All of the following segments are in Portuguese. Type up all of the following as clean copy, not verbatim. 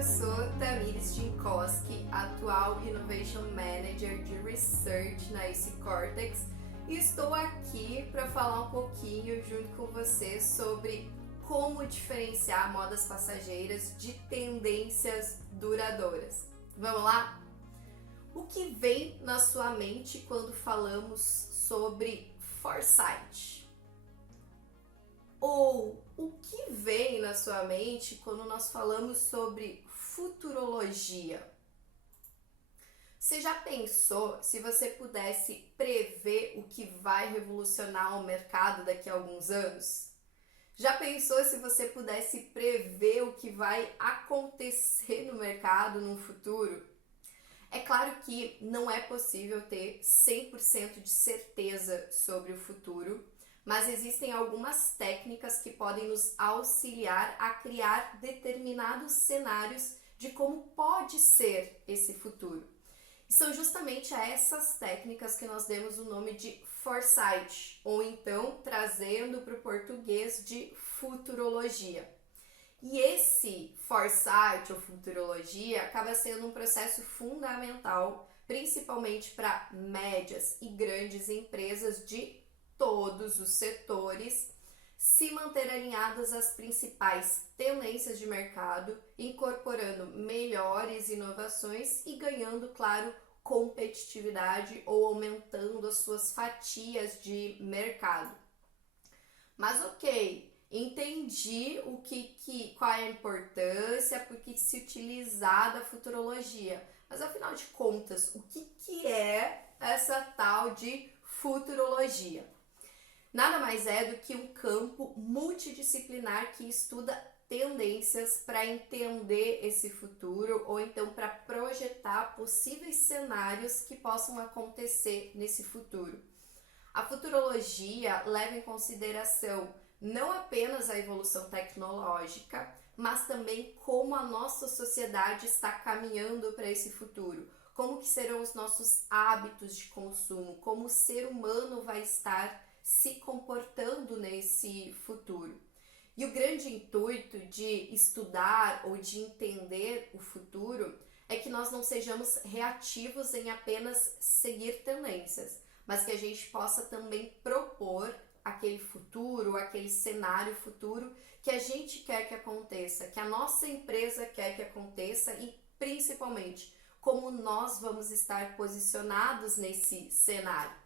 eu sou Tamires Tinkoski, atual Innovation Manager de Research na AC Cortex, e estou aqui para falar um pouquinho junto com você sobre como diferenciar modas passageiras de tendências duradouras. Vamos lá? O que vem na sua mente quando falamos sobre foresight? Ou o que vem na sua mente quando nós falamos sobre futurologia? Você já pensou se você pudesse prever o que vai revolucionar o mercado daqui a alguns anos? Já pensou se você pudesse prever o que vai acontecer no mercado no futuro? É claro que não é possível ter 100% de certeza sobre o futuro, mas existem algumas técnicas que podem nos auxiliar a criar determinados cenários de como pode ser esse futuro. E são justamente a essas técnicas que nós demos o nome de foresight, ou então trazendo para o português de futurologia. E esse foresight ou futurologia acaba sendo um processo fundamental, principalmente para médias e grandes empresas de todos os setores, se manter alinhadas às principais tendências de mercado, incorporando melhores inovações e ganhando, claro, competitividade ou aumentando as suas fatias de mercado. Mas ok, entendi qual é a importância, por que se utilizar da futurologia. Mas afinal de contas, o que é essa tal de futurologia? Nada mais é do que um campo multidisciplinar que estuda tendências para entender esse futuro ou então para projetar possíveis cenários que possam acontecer nesse futuro. A futurologia leva em consideração não apenas a evolução tecnológica, mas também como a nossa sociedade está caminhando para esse futuro, como que serão os nossos hábitos de consumo, como o ser humano vai estar se comportando nesse futuro. E o grande intuito de estudar ou de entender o futuro é que nós não sejamos reativos em apenas seguir tendências, mas que a gente possa também propor aquele futuro, aquele cenário futuro que a gente quer que aconteça, que a nossa empresa quer que aconteça e principalmente como nós vamos estar posicionados nesse cenário.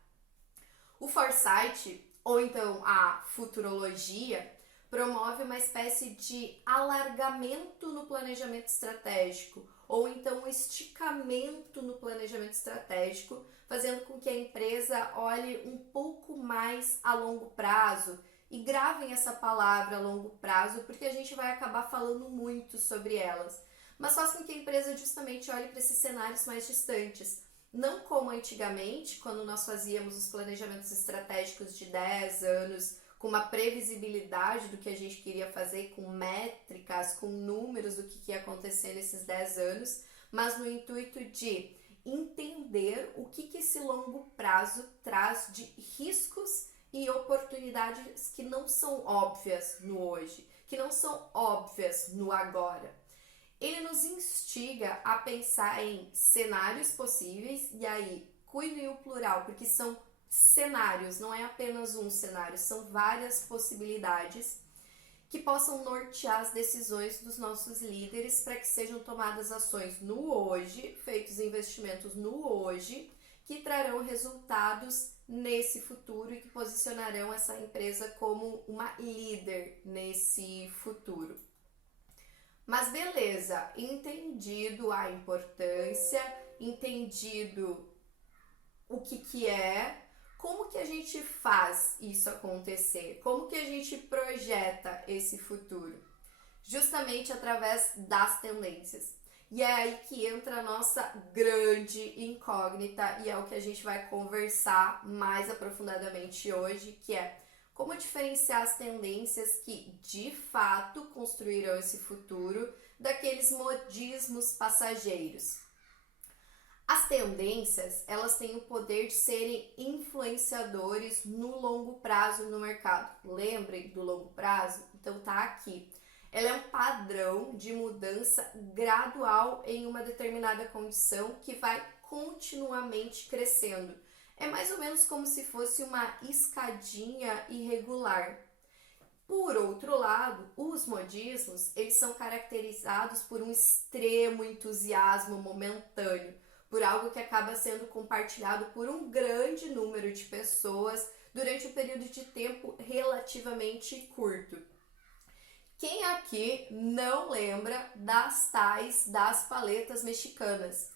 O foresight, ou então a futurologia, promove uma espécie de alargamento no planejamento estratégico, ou então um esticamento no planejamento estratégico, fazendo com que a empresa olhe um pouco mais a longo prazo. E gravem essa palavra a longo prazo, porque a gente vai acabar falando muito sobre elas. Mas faz com que a empresa justamente olhe para esses cenários mais distantes. Não como antigamente, quando nós fazíamos os planejamentos estratégicos de 10 anos, com uma previsibilidade do que a gente queria fazer, com métricas, com números do que ia acontecer nesses 10 anos, mas no intuito de entender o que esse longo prazo traz de riscos e oportunidades que não são óbvias no hoje, que não são óbvias no agora. Ele nos instiga a pensar em cenários possíveis, e aí, cuidem o plural, porque são cenários, não é apenas um cenário, são várias possibilidades que possam nortear as decisões dos nossos líderes para que sejam tomadas ações no hoje, feitos investimentos no hoje, que trarão resultados nesse futuro e que posicionarão essa empresa como uma líder nesse futuro. Mas beleza, entendido a importância, entendido o que é, como que a gente faz isso acontecer? Como que a gente projeta esse futuro? Justamente através das tendências. E é aí que entra a nossa grande incógnita e é o que a gente vai conversar mais aprofundadamente hoje, que é como diferenciar as tendências que de fato construirão esse futuro daqueles modismos passageiros. As tendências, elas têm o poder de serem influenciadores no longo prazo no mercado. Lembrem do longo prazo? Então tá aqui. Ela é um padrão de mudança gradual em uma determinada condição que vai continuamente crescendo. É mais ou menos como se fosse uma escadinha irregular. Por outro lado, os modismos, eles são caracterizados por um extremo entusiasmo momentâneo, por algo que acaba sendo compartilhado por um grande número de pessoas durante um período de tempo relativamente curto. Quem aqui não lembra das paletas mexicanas?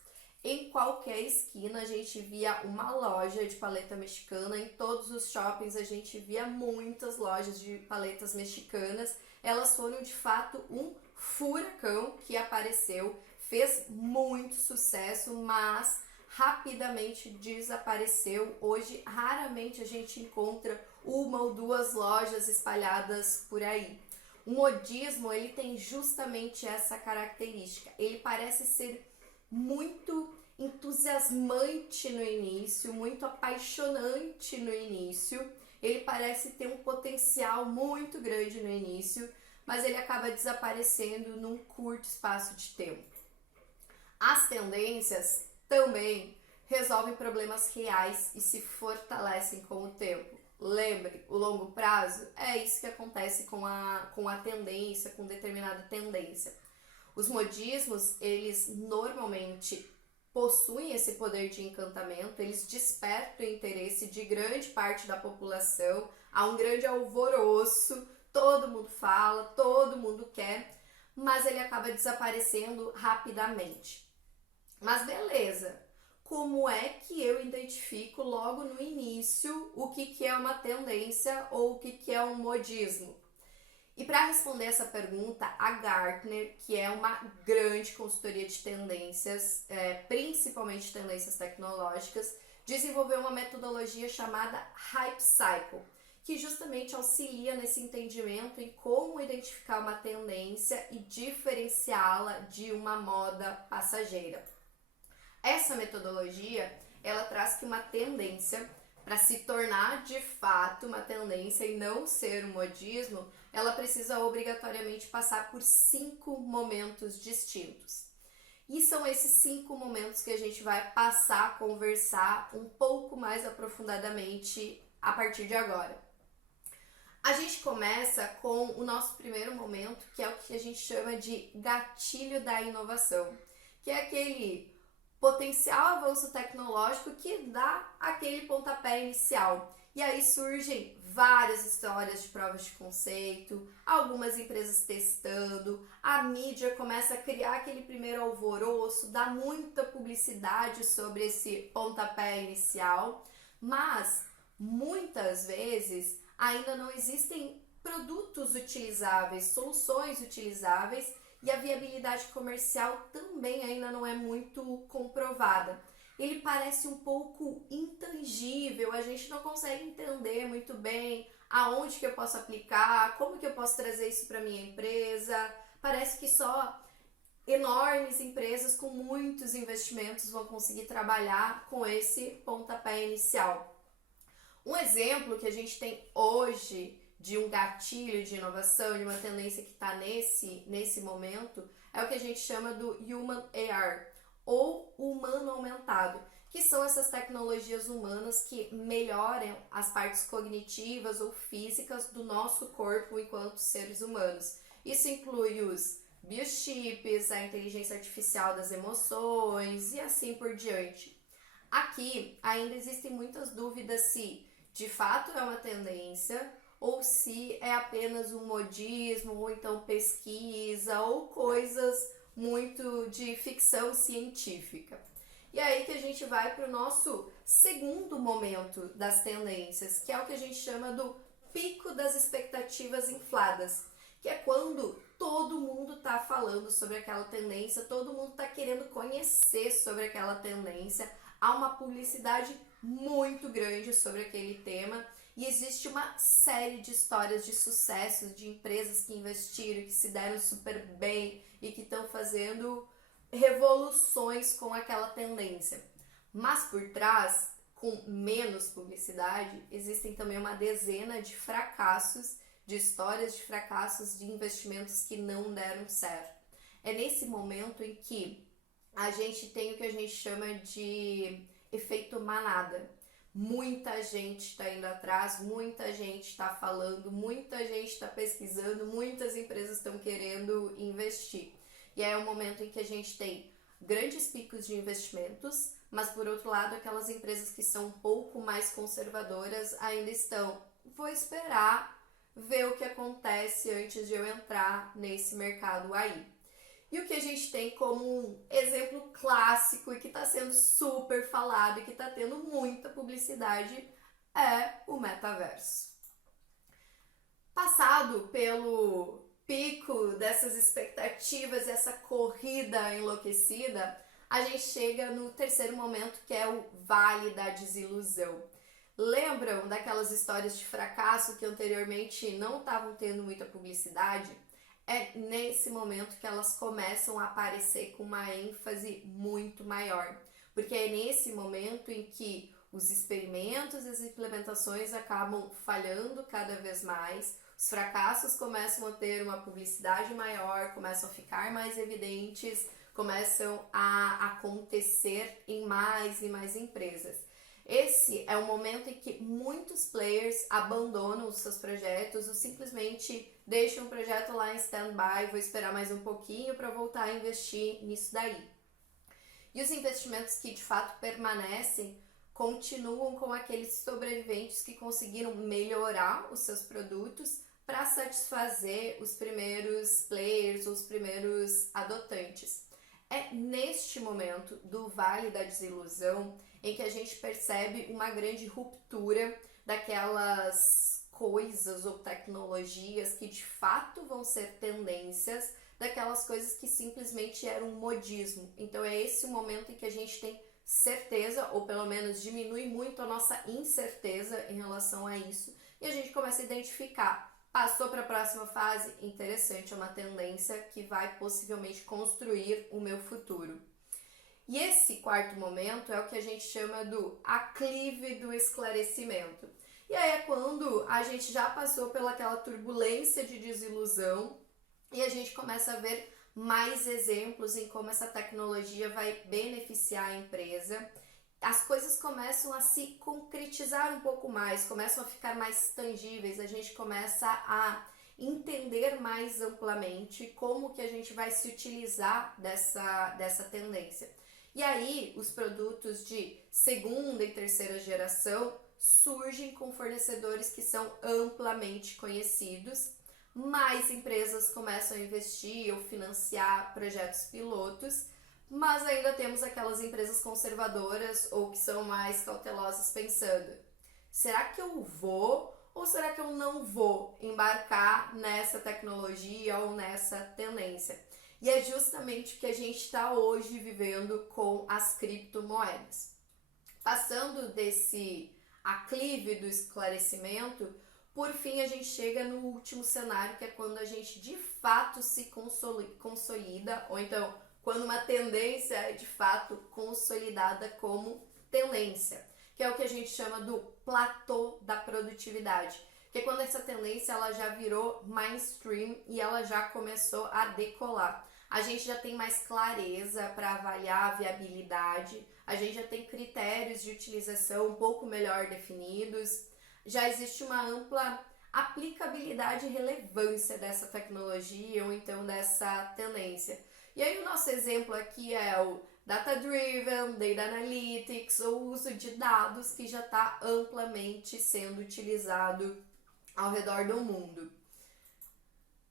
Em qualquer esquina a gente via uma loja de paleta mexicana, em todos os shoppings a gente via muitas lojas de paletas mexicanas. Elas foram de fato um furacão que apareceu, fez muito sucesso, mas rapidamente desapareceu. Hoje raramente a gente encontra uma ou duas lojas espalhadas por aí. O modismo, ele tem justamente essa característica. Ele parece ser muito entusiasmante no início, muito apaixonante no início. Ele parece ter um potencial muito grande no início, mas ele acaba desaparecendo num curto espaço de tempo. As tendências também resolvem problemas reais e se fortalecem com o tempo. Lembre, o longo prazo é isso que acontece com a tendência, com determinada tendência. Os modismos, eles normalmente possuem esse poder de encantamento, eles despertam o interesse de grande parte da população, há um grande alvoroço, todo mundo fala, todo mundo quer, mas ele acaba desaparecendo rapidamente. Mas beleza, como é que eu identifico logo no início o que é uma tendência ou o que é um modismo? E para responder essa pergunta, a Gartner, que é uma grande consultoria de tendências, principalmente tendências tecnológicas, desenvolveu uma metodologia chamada Hype Cycle, que justamente auxilia nesse entendimento em como identificar uma tendência e diferenciá-la de uma moda passageira. Essa metodologia, ela traz que uma tendência, para se tornar de fato uma tendência e não ser um modismo, ela precisa obrigatoriamente passar por 5 momentos distintos. E são esses 5 momentos que a gente vai passar a conversar um pouco mais aprofundadamente a partir de agora. A gente começa com o nosso primeiro momento, que é o que a gente chama de gatilho da inovação, que é aquele potencial avanço tecnológico que dá aquele pontapé inicial. E aí surgem várias histórias de provas de conceito, algumas empresas testando, a mídia começa a criar aquele primeiro alvoroço, dá muita publicidade sobre esse pontapé inicial, mas muitas vezes ainda não existem produtos utilizáveis, soluções utilizáveis, e a viabilidade comercial também ainda não é muito comprovada. Ele parece um pouco intangível, a gente não consegue entender muito bem aonde que eu posso aplicar, como que eu posso trazer isso para minha empresa. Parece que só enormes empresas com muitos investimentos vão conseguir trabalhar com esse pontapé inicial. Um exemplo que a gente tem hoje de um gatilho de inovação, de uma tendência que está nesse momento, é o que a gente chama do Human AR, ou humano aumentado, que são essas tecnologias humanas que melhoram as partes cognitivas ou físicas do nosso corpo enquanto seres humanos. Isso inclui os biochips, a inteligência artificial das emoções e assim por diante. Aqui ainda existem muitas dúvidas se de fato é uma tendência ou se é apenas um modismo, ou então pesquisa, ou coisas muito de ficção científica. E aí que a gente vai para o nosso segundo momento das tendências, que é o que a gente chama do pico das expectativas infladas, que é quando todo mundo está falando sobre aquela tendência, todo mundo está querendo conhecer sobre aquela tendência, há uma publicidade muito grande sobre aquele tema, e existe uma série de histórias de sucesso de empresas que investiram, que se deram super bem e que estão fazendo revoluções com aquela tendência. Mas por trás, com menos publicidade, existem também uma dezena de fracassos de histórias de fracassos de investimentos que não deram certo. É nesse momento em que a gente tem o que a gente chama de efeito manada. Muita gente está indo atrás, muita gente está falando, muita gente está pesquisando, muitas empresas estão querendo investir. E é o momento em que a gente tem grandes picos de investimentos, mas por outro lado, aquelas empresas que são um pouco mais conservadoras ainda estão. Vou esperar ver o que acontece antes de eu entrar nesse mercado aí. E o que a gente tem como um exemplo clássico e que está sendo super falado e que está tendo muita publicidade é o metaverso. Passado pelo pico dessas expectativas, essa corrida enlouquecida, a gente chega no terceiro momento, que é o vale da desilusão. Lembram daquelas histórias de fracasso que anteriormente não estavam tendo muita publicidade? É nesse momento que elas começam a aparecer com uma ênfase muito maior. Porque é nesse momento em que os experimentos e as implementações acabam falhando cada vez mais, os fracassos começam a ter uma publicidade maior, começam a ficar mais evidentes, começam a acontecer em mais e mais empresas. Esse é o momento em que muitos players abandonam os seus projetos ou simplesmente deixam o projeto lá em stand-by, vou esperar mais um pouquinho para voltar a investir nisso daí. E os investimentos que de fato permanecem continuam com aqueles sobreviventes que conseguiram melhorar os seus produtos para satisfazer os primeiros players, os primeiros adotantes. É neste momento do vale da desilusão em que a gente percebe uma grande ruptura daquelas coisas ou tecnologias que de fato vão ser tendências, daquelas coisas que simplesmente eram um modismo. Então é esse o momento em que a gente tem certeza, ou pelo menos diminui muito a nossa incerteza em relação a isso, e a gente começa a identificar. Passou para a próxima fase? Interessante, é uma tendência que vai possivelmente construir o meu futuro. E esse quarto momento é o que a gente chama do aclive do esclarecimento. E aí é quando a gente já passou pelaquela turbulência de desilusão e a gente começa a ver mais exemplos em como essa tecnologia vai beneficiar a empresa. As coisas começam a se concretizar um pouco mais, começam a ficar mais tangíveis, a gente começa a entender mais amplamente como que a gente vai se utilizar dessa tendência. E aí, os produtos de segunda e terceira geração surgem com fornecedores que são amplamente conhecidos, mais empresas começam a investir ou financiar projetos pilotos, mas ainda temos aquelas empresas conservadoras ou que são mais cautelosas pensando, será que eu vou ou será que eu não vou embarcar nessa tecnologia ou nessa tendência? E é justamente o que a gente está hoje vivendo com as criptomoedas. Passando desse aclive do esclarecimento, por fim a gente chega no último cenário, que é quando a gente de fato se consolida, ou então quando uma tendência é de fato consolidada como tendência, que é o que a gente chama do platô da produtividade, que é quando essa tendência ela já virou mainstream e ela já começou a decolar. A gente já tem mais clareza para avaliar a viabilidade, a gente já tem critérios de utilização um pouco melhor definidos, já existe uma ampla aplicabilidade e relevância dessa tecnologia ou então dessa tendência. E aí o nosso exemplo aqui é o Data Driven, Data Analytics, ou o uso de dados que já está amplamente sendo utilizado ao redor do mundo.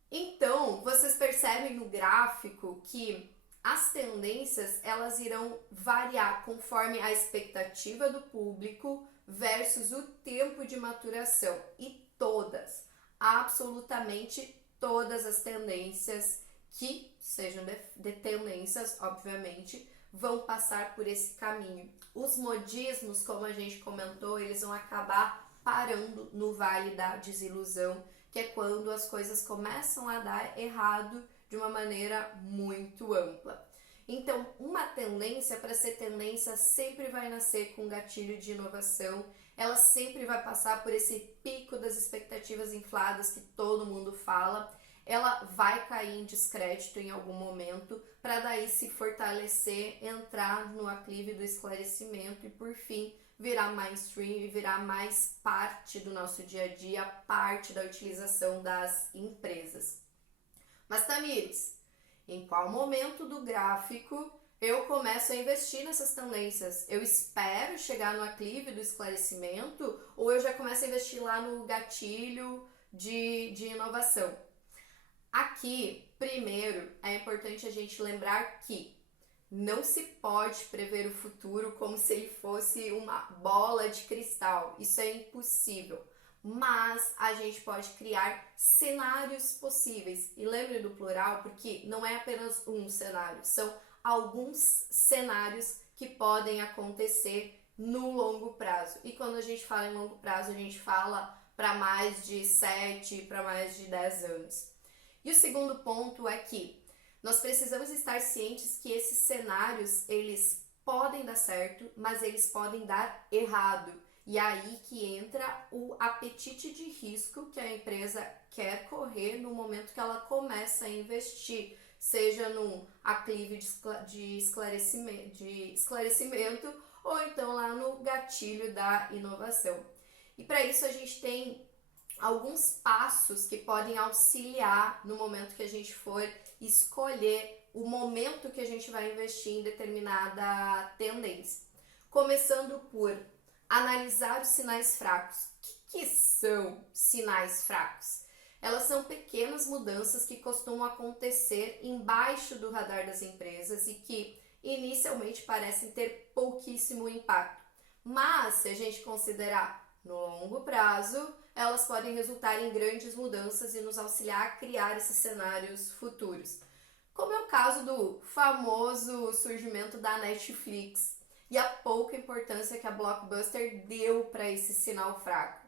Então, vocês percebem no gráfico que as tendências elas irão variar conforme a expectativa do público versus o tempo de maturação. E todas, absolutamente todas as tendências que sejam de tendências, obviamente, vão passar por esse caminho. Os modismos, como a gente comentou, eles vão acabar parando no vale da desilusão, que é quando as coisas começam a dar errado de uma maneira muito ampla. Então, uma tendência, para ser tendência, sempre vai nascer com um gatilho de inovação. ela sempre vai passar por esse pico das expectativas infladas que todo mundo fala. Ela vai cair em descrédito em algum momento, para daí se fortalecer, entrar no aclive do esclarecimento e por fim virar mainstream e virar mais parte do nosso dia a dia, parte da utilização das empresas. Mas Tamires, em qual momento do gráfico eu começo a investir nessas tendências? Eu espero chegar no aclive do esclarecimento ou eu já começo a investir lá no gatilho de inovação? Aqui, primeiro, é importante a gente lembrar que não se pode prever o futuro como se ele fosse uma bola de cristal. Isso é impossível. Mas a gente pode criar cenários possíveis. E lembre do plural, porque não é apenas um cenário, são alguns cenários que podem acontecer no longo prazo. E quando a gente fala em longo prazo, a gente fala para mais de 7, para mais de 10 anos. E o segundo ponto é que nós precisamos estar cientes que esses cenários, eles podem dar certo, mas eles podem dar errado. E aí que entra o apetite de risco que a empresa quer correr no momento que ela começa a investir, seja num aclive de esclarecimento ou então lá no gatilho da inovação. E para isso a gente tem alguns passos que podem auxiliar no momento que a gente for escolher o momento que a gente vai investir em determinada tendência. Começando por analisar os sinais fracos. O que são sinais fracos? Elas são pequenas mudanças que costumam acontecer embaixo do radar das empresas e que inicialmente parecem ter pouquíssimo impacto. Mas se a gente considerar no longo prazo, elas podem resultar em grandes mudanças e nos auxiliar a criar esses cenários futuros. Como é o caso do famoso surgimento da Netflix e a pouca importância que a Blockbuster deu para esse sinal fraco.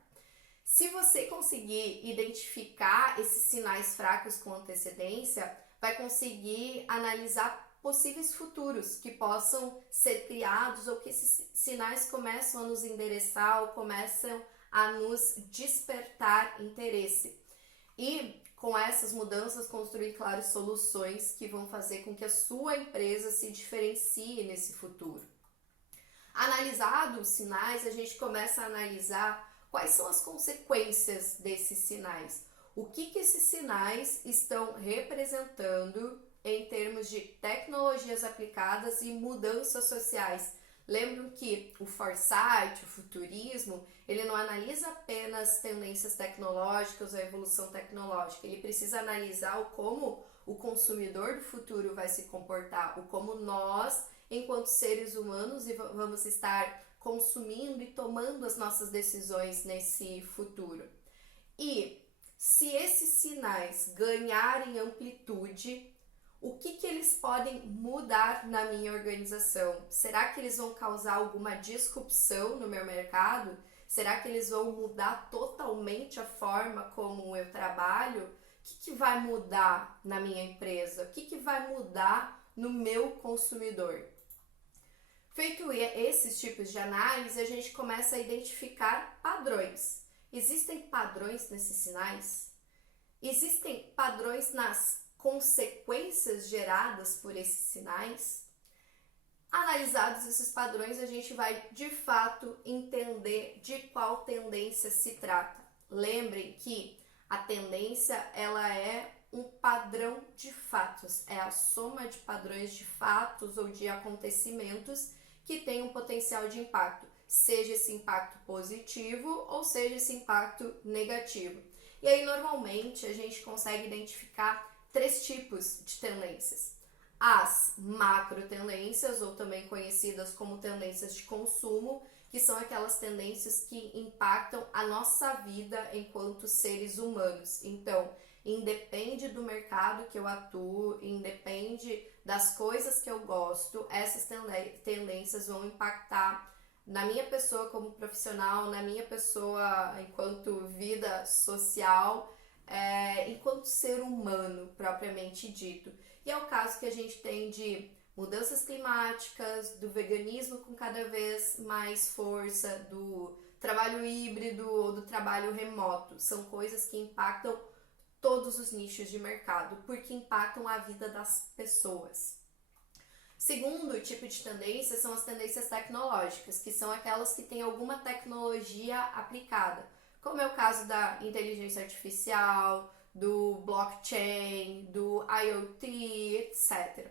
Se você conseguir identificar esses sinais fracos com antecedência, vai conseguir analisar possíveis futuros que possam ser criados ou que esses sinais começam a nos endereçar ou começam a nos despertar interesse. E com essas mudanças construir, claro, soluções que vão fazer com que a sua empresa se diferencie nesse futuro. Analisados os sinais, a gente começa a analisar quais são as consequências desses sinais. O que esses sinais estão representando em termos de tecnologias aplicadas e mudanças sociais. Lembram que o foresight, o futurismo, ele não analisa apenas tendências tecnológicas ou a evolução tecnológica, ele precisa analisar como o consumidor do futuro vai se comportar, o como nós, enquanto seres humanos, vamos estar consumindo e tomando as nossas decisões nesse futuro. E se esses sinais ganharem amplitude, o que eles podem mudar na minha organização? Será que eles vão causar alguma disrupção no meu mercado? Será que eles vão mudar totalmente a forma como eu trabalho? O que vai mudar na minha empresa? O que vai mudar no meu consumidor? Feito esses tipos de análise, a gente começa a identificar padrões. Existem padrões nesses sinais? Existem padrões nas consequências geradas por esses sinais? Analisados esses padrões, a gente vai de fato entender de qual tendência se trata. Lembrem que a tendência ela é um padrão de fatos, é a soma de padrões de fatos ou de acontecimentos que tem um potencial de impacto, seja esse impacto positivo ou seja esse impacto negativo. E aí normalmente a gente consegue identificar 3 tipos de tendências. As macro tendências, ou também conhecidas como tendências de consumo, que são aquelas tendências que impactam a nossa vida enquanto seres humanos. Então, independe do mercado que eu atuo, independe das coisas que eu gosto, essas tendências vão impactar na minha pessoa como profissional, na minha pessoa enquanto vida social, enquanto ser humano propriamente dito. E é o caso que a gente tem de mudanças climáticas, do veganismo com cada vez mais força, do trabalho híbrido ou do trabalho remoto. São coisas que impactam todos os nichos de mercado, porque impactam a vida das pessoas. Segundo tipo de tendência são as tendências tecnológicas, que são aquelas que têm alguma tecnologia aplicada, como é o caso da inteligência artificial, do blockchain, do IoT, etc.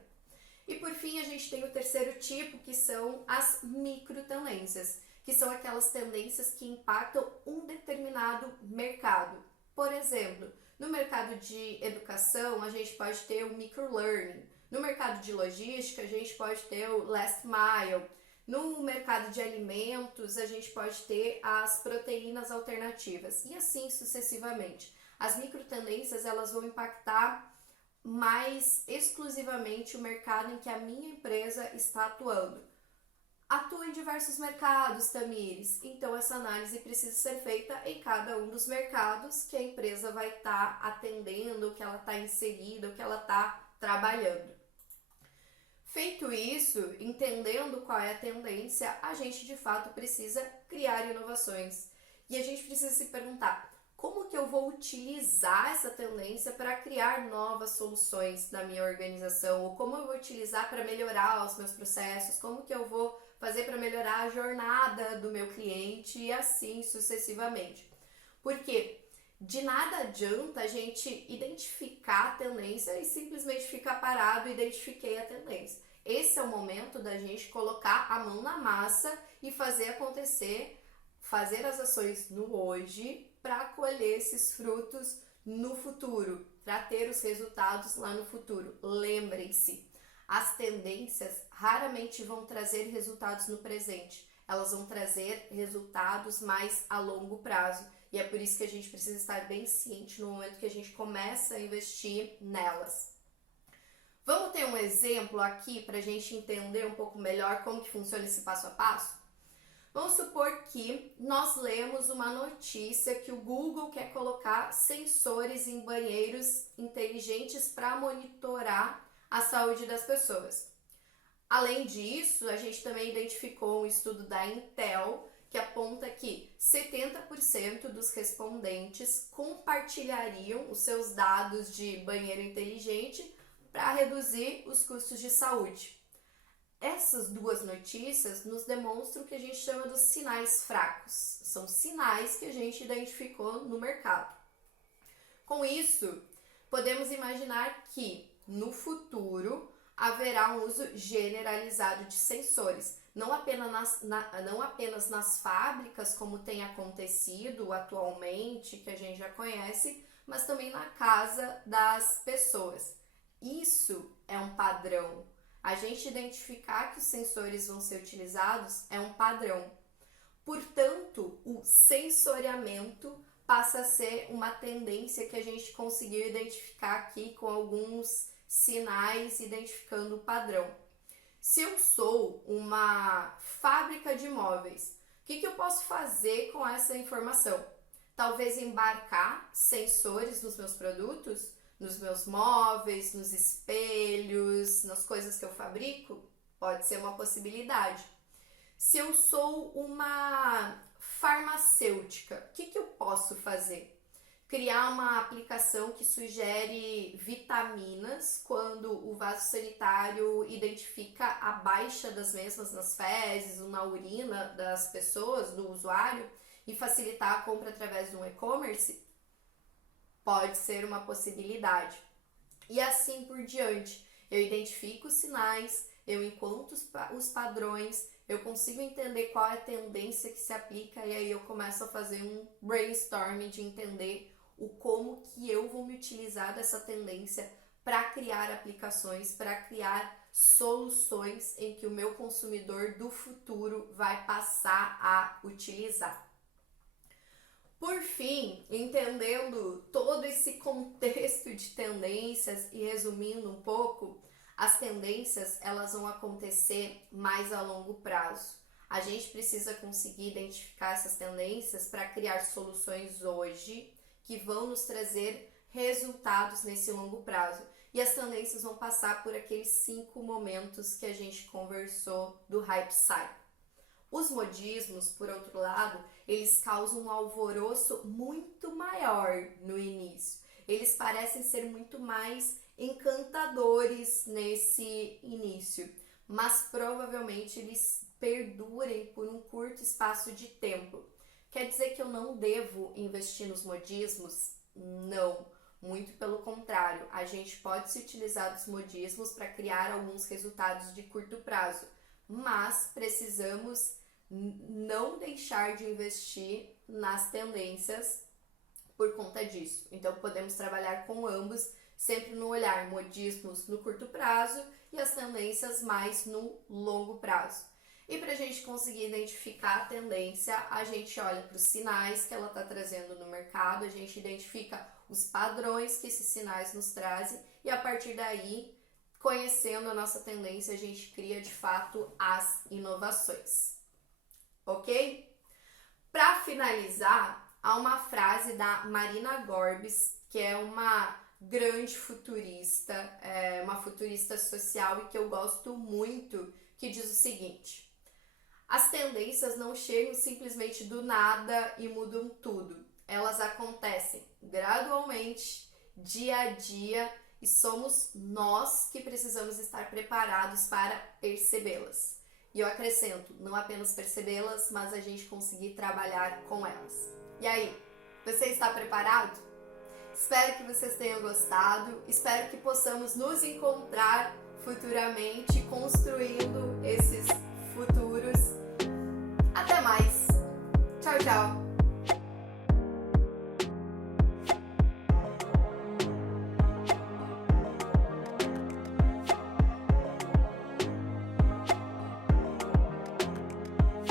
E por fim, a gente tem o terceiro tipo, que são as microtendências, que são aquelas tendências que impactam um determinado mercado. Por exemplo, no mercado de educação, a gente pode ter o microlearning. No mercado de logística, a gente pode ter o last mile. No mercado de alimentos, a gente pode ter as proteínas alternativas e assim sucessivamente. As microtendências, elas vão impactar mais exclusivamente o mercado em que a minha empresa está atuando. Atua em diversos mercados, Tamires, então essa análise precisa ser feita em cada um dos mercados que a empresa vai estar atendendo, que ela está inserida, que ela está trabalhando. Feito isso, entendendo qual é a tendência, a gente de fato precisa criar inovações. E a gente precisa se perguntar, como que eu vou utilizar essa tendência para criar novas soluções na minha organização? Ou como eu vou utilizar para melhorar os meus processos? Como que eu vou fazer para melhorar a jornada do meu cliente e assim sucessivamente? Porque de nada adianta a gente identificar a tendência e simplesmente ficar parado, identifiquei a tendência. Esse é o momento da gente colocar a mão na massa e fazer acontecer, fazer as ações no hoje para colher esses frutos no futuro, para ter os resultados lá no futuro. Lembrem-se, as tendências raramente vão trazer resultados no presente, elas vão trazer resultados mais a longo prazo. E é por isso que a gente precisa estar bem ciente no momento que a gente começa a investir nelas. Vamos ter um exemplo aqui para a gente entender um pouco melhor como que funciona esse passo a passo? Vamos supor que nós lemos uma notícia que o Google quer colocar sensores em banheiros inteligentes para monitorar a saúde das pessoas. Além disso, a gente também identificou um estudo da Intel que aponta que 70% dos respondentes compartilhariam os seus dados de banheiro inteligente para reduzir os custos de saúde. Essas duas notícias nos demonstram o que a gente chama dos sinais fracos. São sinais que a gente identificou no mercado. Com isso, podemos imaginar que no futuro haverá um uso generalizado de sensores, não apenas nas fábricas, como tem acontecido atualmente, que a gente já conhece, mas também na casa das pessoas. Isso é um padrão. A gente identificar que os sensores vão ser utilizados é um padrão. Portanto, o sensoriamento passa a ser uma tendência que a gente conseguiu identificar aqui com alguns sinais identificando o padrão. Se eu sou uma fábrica de móveis, o que eu posso fazer com essa informação? Talvez embarcar sensores nos meus produtos, nos meus móveis, nos espelhos, nas coisas que eu fabrico? Pode ser uma possibilidade. Se eu sou uma farmacêutica, o que eu posso fazer? Criar uma aplicação que sugere vitaminas quando o vaso sanitário identifica a baixa das mesmas nas fezes ou na urina das pessoas, do usuário, e facilitar a compra através de um e-commerce? Pode ser uma possibilidade. E assim por diante. Eu identifico os sinais, eu encontro os padrões, eu consigo entender qual é a tendência que se aplica e aí eu começo a fazer um brainstorming de entender o como que eu vou me utilizar dessa tendência para criar aplicações, para criar soluções em que o meu consumidor do futuro vai passar a utilizar. Por fim, entendendo todo esse contexto de tendências e resumindo um pouco, as tendências elas vão acontecer mais a longo prazo. A gente precisa conseguir identificar essas tendências para criar soluções hoje que vão nos trazer resultados nesse longo prazo. E as tendências vão passar por aqueles 5 momentos que a gente conversou do Hype Cycle. Os modismos, por outro lado, eles causam um alvoroço muito maior no início. Eles parecem ser muito mais encantadores nesse início, mas provavelmente eles perdurem por um curto espaço de tempo. Quer dizer que eu não devo investir nos modismos? Não, muito pelo contrário. A gente pode se utilizar dos modismos para criar alguns resultados de curto prazo, mas precisamos não deixar de investir nas tendências por conta disso. Então podemos trabalhar com ambos, sempre no olhar modismos no curto prazo e as tendências mais no longo prazo. E para a gente conseguir identificar a tendência, a gente olha para os sinais que ela está trazendo no mercado, a gente identifica os padrões que esses sinais nos trazem e a partir daí, conhecendo a nossa tendência, a gente cria de fato as inovações. Ok? Para finalizar, há uma frase da Marina Gorbis, que é uma grande futurista, uma futurista social e que eu gosto muito, que diz o seguinte: as tendências não chegam simplesmente do nada e mudam tudo. Elas acontecem gradualmente, dia a dia, e somos nós que precisamos estar preparados para percebê-las. E eu acrescento, não apenas percebê-las, mas a gente conseguir trabalhar com elas. E aí, você está preparado? Espero que vocês tenham gostado, espero que possamos nos encontrar futuramente construindo esses futuros. Até mais! Tchau, tchau!